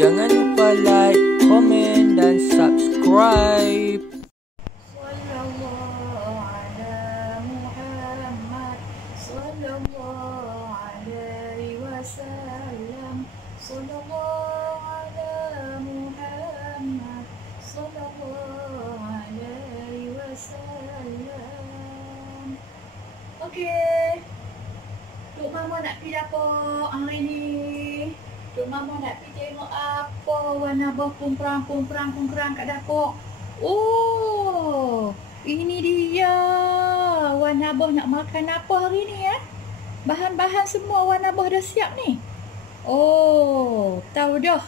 Jangan lupa like, komen, dan subscribe. Sallallahu ala Muhammad, sallallahu alaihi wasallam, sallallahu ala Muhammad, sallallahu alaihi wasallam. Okey, Tok Mama nak pergi dapur hari ni. Tok Mama nak pergi tengok apa warna abah kumperang kat dapur. Oh, ini dia. Wan Abah nak makan apa hari ni ya? Bahan-bahan semua Wan Abah dah siap ni. Oh, tahu dah.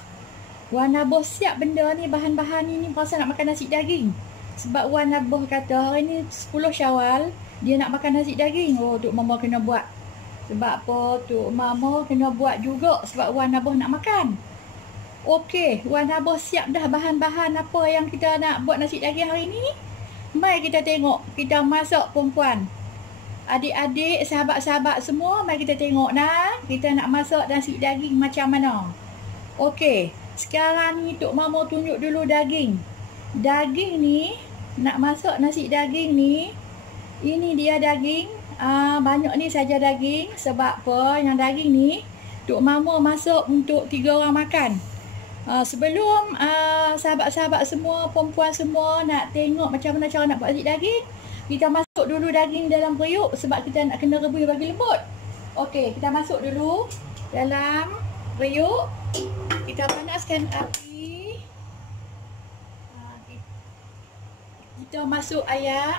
Wan Abah siap benda ni, bahan-bahan ni pasal nak makan nasi daging. Sebab Wan Abah kata hari ni 10 Syawal, dia nak makan nasi daging. Oh, Tok Mama kena buat. Sebab apa? Tok Mama kena buat juga sebab Wan Abah nak makan. Okey, Wan Abah siap dah bahan-bahan apa yang kita nak buat nasi daging hari ni. Mari kita tengok, kita masak perempuan. Adik-adik, sahabat-sahabat semua, mari kita tengok nah, kita nak masak nasi daging macam mana. Okey, sekarang ni Tok Mama tunjuk dulu daging. Daging ni, nak masak nasi daging ni, ini dia daging. Banyak ni saja daging. Sebab apa? Yang daging ni, Tok Mama masak untuk 3 orang makan. Sebelum sahabat-sahabat semua, perempuan semua nak tengok macam mana cara nak buat nasi daging, kita masuk dulu daging dalam periuk sebab kita nak kena rebus bagi lembut. Okey, kita masuk dulu dalam periuk. Kita panaskan api. Kita masuk air.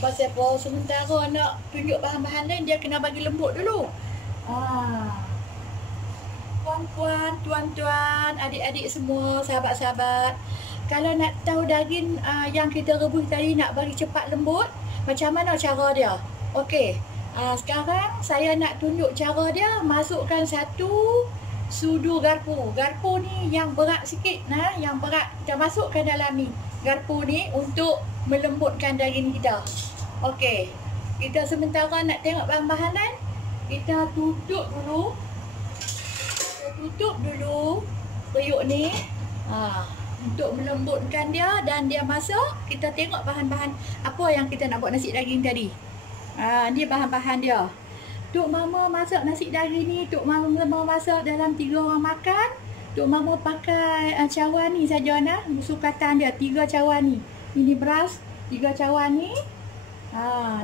Pasal apa? Sementara nak tunjuk bahan-bahan lain, dia kena bagi lembut dulu. Puan-puan, tuan-tuan, adik-adik semua, sahabat-sahabat, kalau nak tahu daging yang kita rebus tadi nak bagi cepat lembut, macam mana cara dia? Okey, sekarang saya nak tunjuk cara dia. Masukkan 1 sudu garpu. Garpu ni yang berat sikit, yang berat. Kita masukkan dalam ni. Garpu ni untuk melembutkan daging kita. Okey, kita sementara nak tengok bahan-bahan lain, kita tutup dulu. Tutup dulu periuk ni untuk melembutkan dia dan dia masak. Kita tengok bahan-bahan apa yang kita nak buat nasi daging tadi. Ni bahan-bahan dia. Tok Mama masak nasi daging ni, Tok Mama masak dalam 3 orang makan. Tok Mama pakai cawan ni saja nah, sukatan dia 3 cawan ni. Ini beras 3 cawan ni.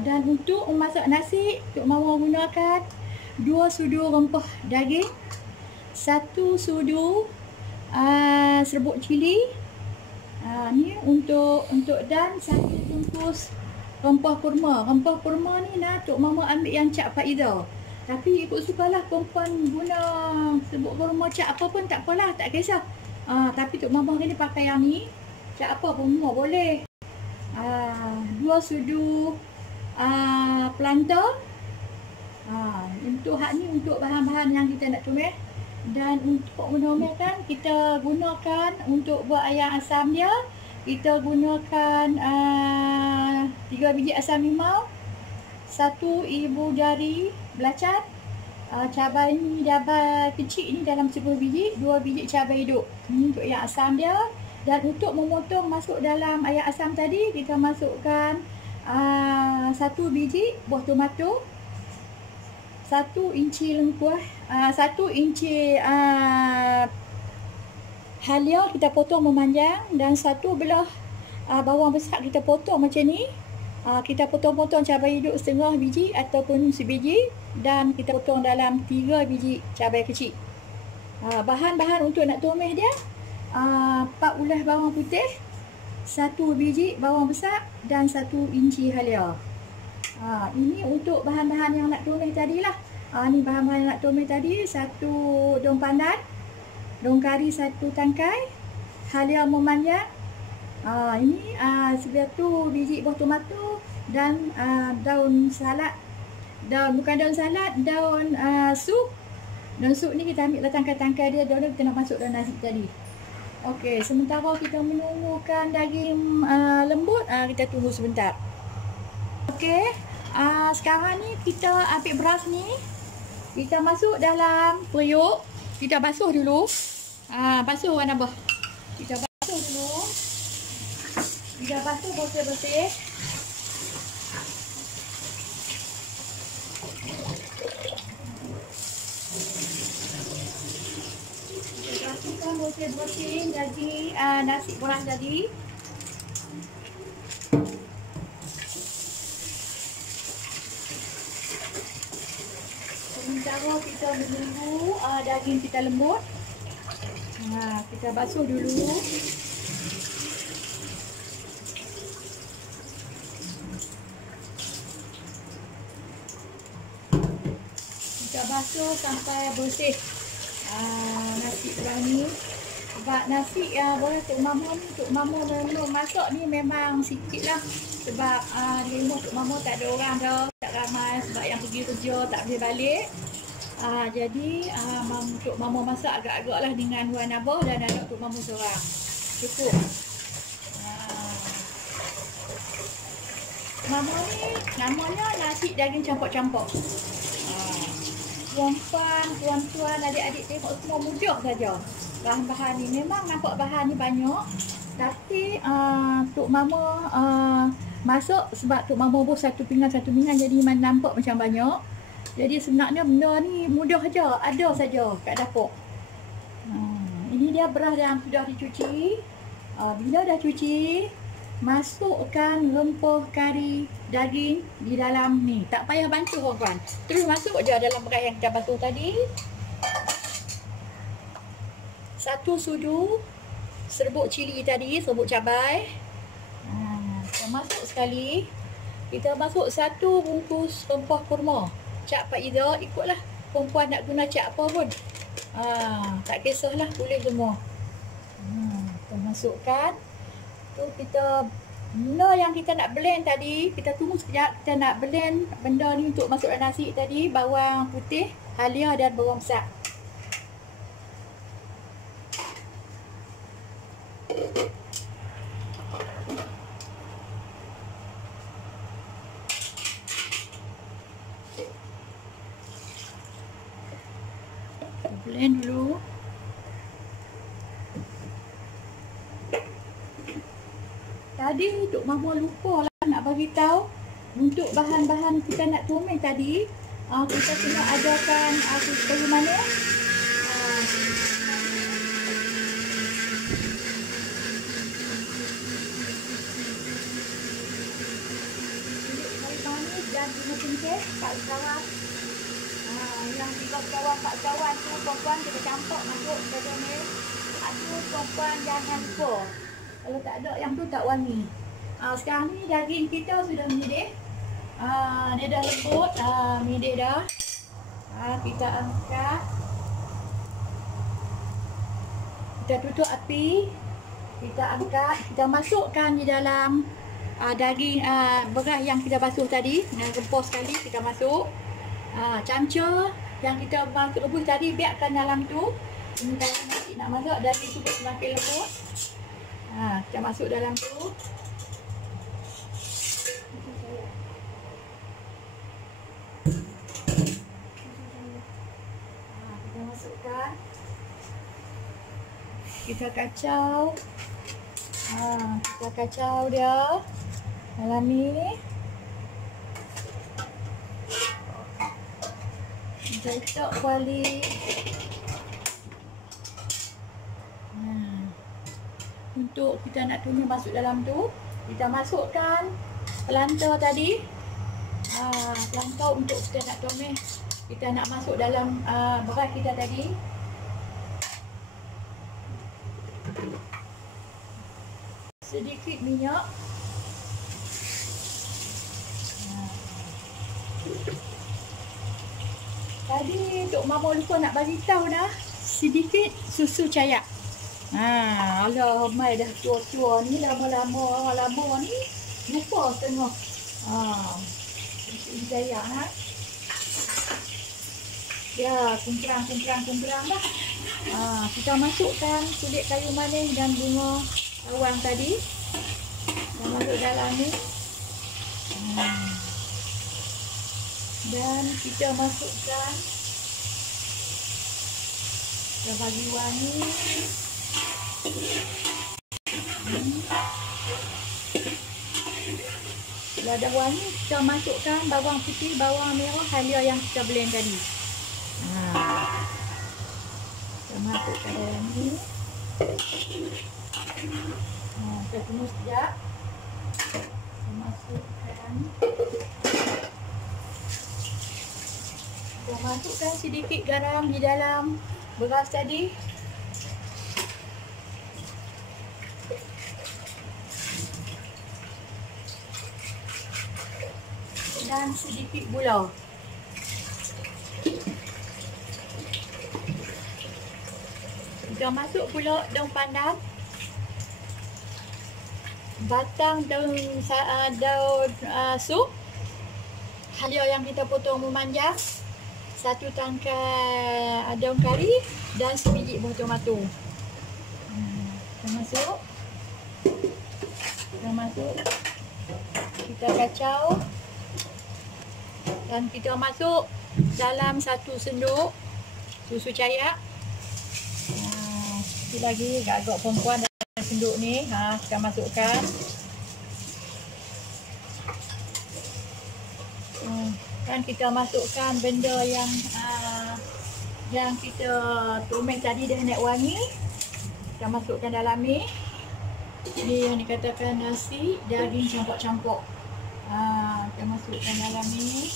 Dan untuk memasak nasi, Tok Mama gunakan 2 sudu rempah daging, 1 sudu serbuk cili, ni untuk dan 1 bungkus rempah kurma. Rempah kurma ni Tok Mama ambil yang cap Faiza. Tapi ikut sukalah, perempuan guna serbuk kurma cap apa pun tak apalah, tak kisah. Tapi Tok Mama ni pakai yang ni, cap apa pun boleh. 2 sudu planter. Untuk hak ni untuk bahan-bahan yang kita nak tumis. Dan untuk menomel kita gunakan untuk buat ayam asam dia, kita gunakan 3 biji asam limau, 1 ibu jari belacan, cabai ni cabai kecil ni dalam 10 biji, 2 biji cabai hidup. Ini untuk yang asam dia. Dan untuk memotong masuk dalam ayam asam tadi, kita masukkan 1 biji buah tomato, 1 inci lengkuas, 1 inci halia kita potong memanjang, dan 1 belah bawang besar kita potong macam ni. Kita potong-potong cabai hidup setengah biji ataupun sebiji, dan kita potong dalam 3 biji cabai kecil. Bahan-bahan untuk nak tumis dia, 4 ulas bawang putih, 1 biji bawang besar, dan 1 inci halia. Ini untuk bahan-bahan yang nak tumis tadi lah. Ni bahan-bahan yang nak tumis tadi, 1 daun pandan, daun kari 1 tangkai, halia memanjang, ini 1 biji buah tomato, dan daun salad. Bukan daun salad, daun sup. Daun sup ni kita ambil lah tangkai-tangkai dia, daun kita nak masuk dalam nasi tadi. Okey, sementara kita menunggukan daging lembut, kita tunggu sebentar. Okey, sekarang ni kita ambil beras ni, kita masuk dalam periuk, kita basuh dulu. Basuh warna bah. Kita basuh dulu. Kita basuh bersih-bersih. Kita basuhkan bersih-bersih daging nasi goreng tadi. Sementara kita menunggu daging kita lembut. Kita basuh dulu. Kita basuh sampai bersih nasi goreng ni. Sebab nasi boleh Tok Mama memang masak ni memang sikit lah. Sebab di rumah Tok Mama tak ada orang dah, tak ramai sebab yang pergi kerja tak boleh balik. Jadi Tok Mama masak agak-agak lah dengan Wan Abah dan anak Tok Mama seorang. Cukup. Mama ni namanya nasi daging campur-campur. Puan-puan, tuan-tuan, adik-adik tengok semua mudah saja. Bahan-bahan ni memang nampak bahan ni banyak. Tapi Tok Mama masak sebab Tok Mama buat satu pinggan jadi nampak macam banyak. Jadi sebenarnya benda ni mudah saja, ada saja kat dapur. Ini dia beras yang sudah dicuci. Bila dah cuci, masukkan rempah kari daging di dalam ni. Tak payah bantu kawan. Terus masuk je dalam beras yang kita basuh tadi. 1 sudu serbuk cili tadi, serbuk cabai. Kita masuk sekali. Kita masuk 1 bungkus rempah kurma. Cap Pak Iza, ikutlah perempuan nak guna cap apa pun. Tak kisahlah, boleh semua. Kita masukkan. Tu kita benda yang kita nak blend tadi, kita tunggu sekejap. Kita nak blend benda ni untuk masuk dalam nasi tadi. Bawang putih, halia dan bawang besar. Blend dulu. Tadi Tok Mama lupa lah nak bagi tahu untuk bahan-bahan kita nak tumis tadi. Kita kena adakan kayu manis. Kayu manis dan guna cengkeh, Pak Kawan. Yang 3 kawan, 4 kawan tu perempuan kita campur masuk ke dalam. Aduh perempuan jangan lupa. Kalau tak ada yang tu tak wangi. Sekarang ni daging kita sudah mendidih. Dia dah lembut, mendidih dah. Kita angkat. Kita tutup api. Kita angkat, kita masukkan di dalam daging beras yang kita basuh tadi. Dengan rempah sekali kita masuk. Camca yang kita rebus tadi biarkan dalam tu. Sementara nasi nak masak, daging tu semakin lembut. Kita masuk dalam tu. Kita masukkan. Kita kacau. Kita kacau dia dalam ni. Kita letak balik. Untuk kita nak tumis masuk dalam tu, kita masukkan pelanta tadi. Pelanta untuk kita nak tumis, kita nak masuk dalam beras kita tadi. Sedikit minyak. Tadi Tok Mama lupa nak bagi tahu dah, sedikit susu cayak. Alah, mai dah tua-tua ni, lama-lama ni lupa setengah. Susu cayak Ya, kumpulang dah. Kita masukkan kulit kayu manis dan bunga bawang tadi. Kita masuk dalam ni. Dan kita masukkan Kita bagi wangi. Bila dah wangi, kita masukkan bawang putih, bawang merah, halia yang kita blend tadi. Kita masukkan dalam ni. Kita tunggu sekejap. Kita masukkan. Kita masukkan sedikit garam di dalam beras tadi. Dan sedikit gula. Kita masuk pula daun pandan, batang daun sup, halia yang kita potong memanjang, 1 tangkai daun kari dan sebiji buah tomato. Kita masuk, kita kacau. Dan kita masuk dalam 1 sendok susu cair. Sikit lagi agak perempuan dalam sendok ni. Kita masukkan. Dan kita masukkan benda yang kita tumis tadi dah nak wangi. Kita masukkan dalam ni. Ini yang dikatakan nasi daging campur-campur. Kita masukkan dalam ni.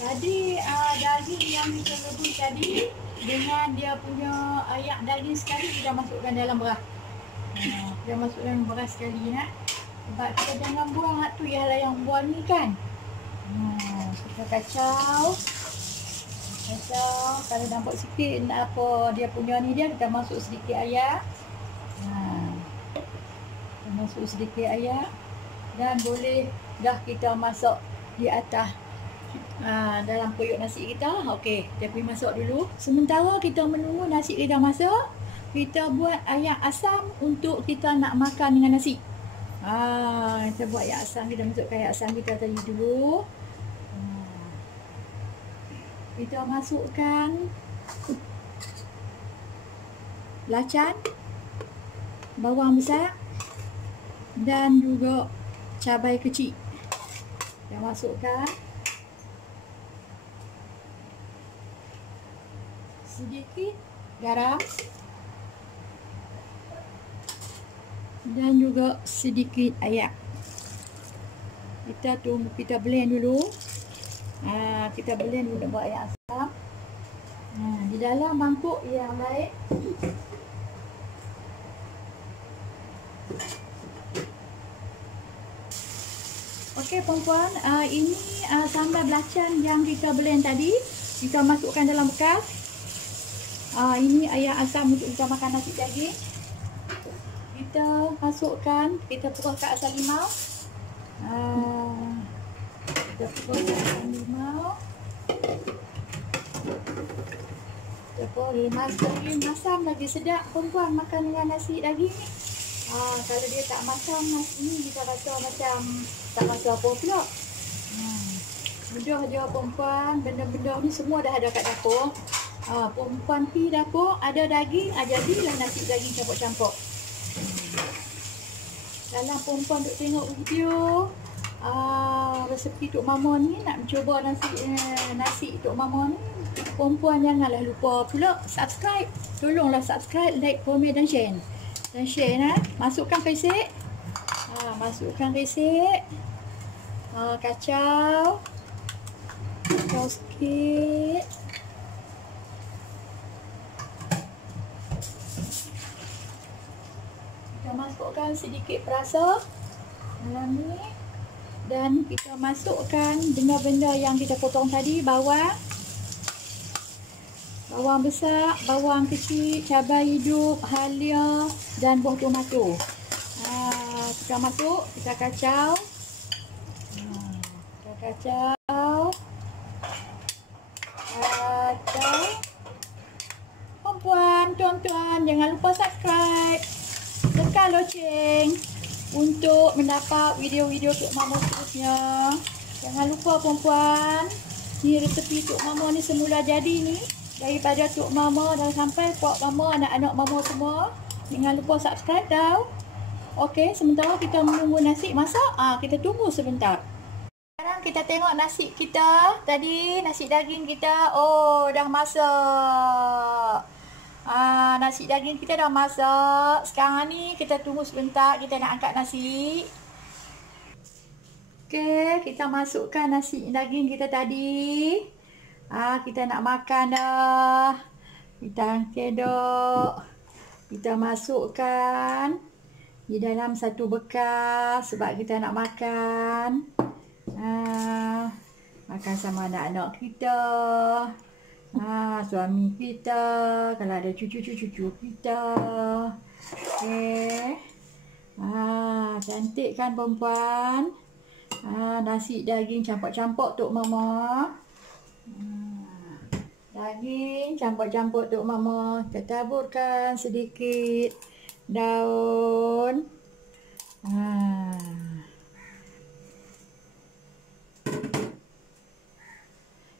Tadi daging yang kita rebus tadi dengan dia punya ayak daging sekali kita masukkan dalam beras. Kita masukkan beras sekali sebab kita jangan buang tu yang buang ni kan. Kita kacau. Kalau nampak sikit apa dia punya ni dia, kita masuk sedikit ayak. Kita masuk sedikit ayak dan boleh dah kita masak di atas dalam periuk nasi kita. Okey, kita pergi masak dulu. Sementara kita menunggu nasi kita masak, kita buat ayak asam untuk kita nak makan dengan nasi. Kita buat ayak asam. Kita masukkan ayak asam kita tadi dulu. Kita masukkan belacan, bawang besar dan juga cabai kecil. Kita masukkan sedikit garam dan juga sedikit air. Kita tunggu, kita blend dulu. Kita blend dulu buat air asam. Di dalam mangkuk yang lain okey perempuan, ini sambal belacan yang kita blend tadi kita masukkan dalam bekas. Ini air asam untuk kita makan nasi daging. Kita masukkan, kita perahkan asam limau. Kita perahkan asam limau. Kita perah masam lagi sedap perempuan makan dengan nasi daging ni. Kalau dia tak masam nasi ni, kita rasa macam tak rasa apa pula. Mudah je perempuan, benda-benda ni semua dah ada kat dapur. Perempuan pi dapur, ada daging, jadilah nasi daging campur-campur. Dalam perempuan duk tengok video resepi Tok Mama ni, nak mencuba nasi Tok Mama ni, perempuan janganlah lupa pula subscribe. Tolonglah subscribe, like, komen dan share. Dan share masukkan resep. Masukkan resep. Kacau sikit. Kita masukkan sedikit perasa dalam ni. Dan kita masukkan benda-benda yang kita potong tadi. Bawang besar, bawang kecil, cabai hidup, halia dan buah tomato. Kita masuk, kita kacau. Kita kacau. Perempuan, tuan-tuan, jangan lupa subscribe. Tekan loceng untuk mendapat video-video Tok Mama seterusnya. Jangan lupa perempuan. Ni resepi Tok Mama ni semula jadi ni. Daripada Tok Mama dah sampai Puak Mama, anak-anak Mama semua. Jangan lupa subscribe tau. Okey, sementara kita menunggu nasi masak, kita tunggu sebentar. Sekarang kita tengok nasi kita. Tadi nasi daging kita, dah masak. Nasi daging kita dah masak. Sekarang ni kita tunggu sebentar, kita nak angkat nasi. Okey, kita masukkan nasi daging kita tadi. Kita nak makan dah. Kita kedok. Kita masukkan di dalam satu bekas sebab kita nak makan. Makan sama anak-anak kita. Suami kita. Kalau ada cucu-cucu kita. Okey. Cantik kan perempuan? Nasi daging campur-campur Tok Mama. Daging campur-campur Tok Mama. Kita taburkan sedikit daun.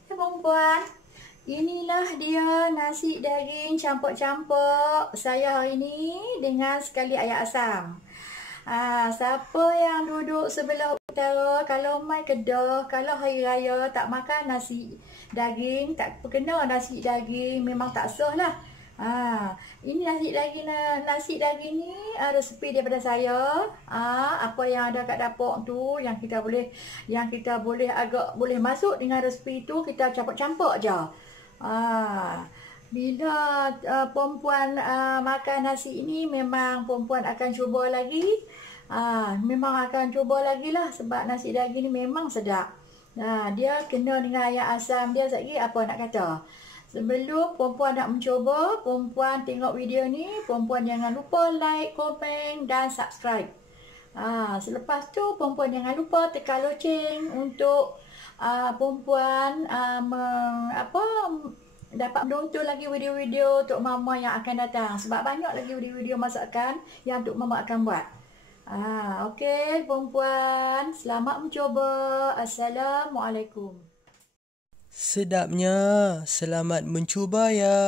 Ya perempuan, inilah dia nasi daging campur-campur saya hari ini dengan sekali air asam. Siapa yang duduk sebelah utara, kalau mai Kedah, kalau hari raya tak makan nasi daging, tak kena nasi daging, memang tak sah lah. Ini nasi daging ni resepi daripada saya. Apa yang ada kat dapur tu yang kita boleh boleh masuk dengan resepi tu, kita campur-campur je. Bila perempuan makan nasi ini, memang perempuan akan cuba lagi. Memang akan cuba lagi lah, sebab nasi daging ni memang sedap. Dia kena dengan air asam dia lagi, apa nak kata. Sebelum perempuan nak mencuba, perempuan tengok video ni, perempuan jangan lupa like, komen dan subscribe. Selepas tu perempuan jangan lupa tekan loceng untuk perempuan dapat menonton lagi video-video Tok Mama yang akan datang. Sebab banyak lagi video-video masakan yang Tok Mama akan buat. Okey perempuan, selamat mencuba. Assalamualaikum. Sedapnya, selamat mencuba ya.